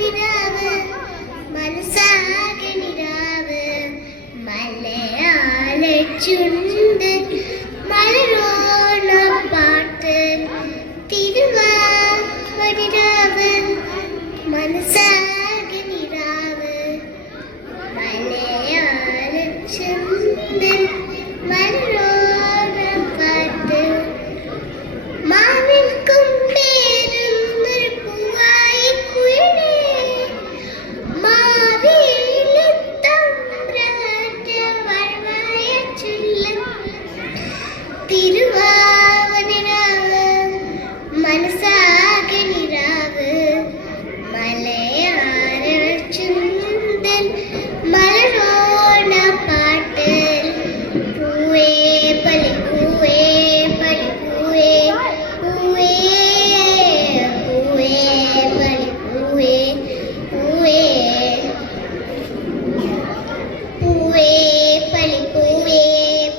നിലാവ് മനസ്സാകെ നിലാവ് മലയാള ചുണ്ട് മലരോണ പാട്ട് തിരുവാതിരാവ് മനസ്സാകെ നിലാവ് മലയാള ചുണ്ട് മലരോണ പാട്ട് മാവിൽ കൊണ്ടേരുന്നൊരു പൂവായി കുയിലേ മാവേലി തമ്പ്രാന്റെ വരവായ ചൊല്ലൻ തിരുവാതിരാവ് മനസ്സാകെ നിലാവ് മലയാള ചുണ്ടൻ മലരോണ പാട്ട് പൂവേ പലിപ്പൂവേ പലിപ്പൂവേ പൂവേ പൂവേ പലിപ്പൂവേ പൂവേ പൂവേ പലിപ്പൂവേ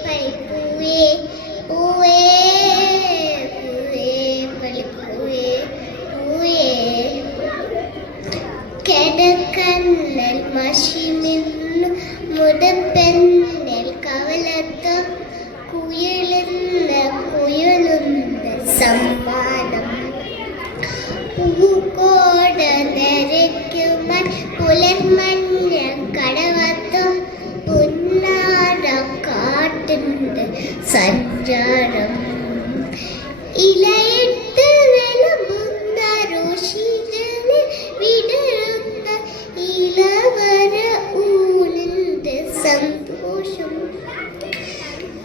പലിപ്പൂവേ പൂവേ പൂവേ പലിപ്പൂവേ പൂവേ കിടക്കന്നൽ മഷിമിന്നു മുടപ്പെന്നൽ കവലത്ത് കുയിലെന്ന കുയിലുന്ന സമ്മാനം പൂക്കോട നിരയ്ക്കുമൻ പുലർമഞ്ഞ കടവത്തും പുന്നാര കാട്ടിൻ്റെ സഞ്ചാരം ഇലയിട്ട് വിളമ്പുന്ന രോഷിതന് വിടരുന്ന ഇളവര ഊണിൻ്റെ സന്തോഷം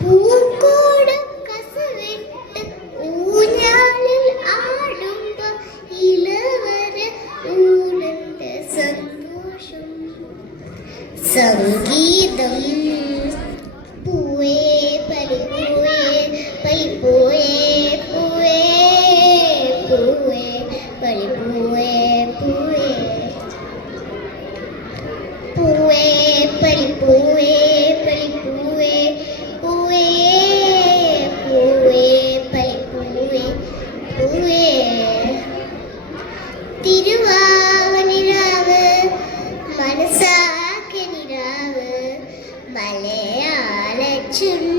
പൂക്കോടം കസവിട്ട് ഊഞ്ഞാലിൽ ആടുമ്പോ ഇളവര ഊണിൻ്റെ സന്തോഷം സംഗീതം പൂവേ പലിപ്പൂവേ പലിപ്പൂവേ പൂവേ പൂവേ പലിപ്പൂവേ പൂവേ പൂവേ പലിപ്പൂവേ പലിപ്പൂവേ പൂവേ പൂവേ പലിപ്പൂവേ പൂവേ തിരുവാതിരാവ് മനസ്സാകെ നിലാവ് മലയാള ചുണ്ട്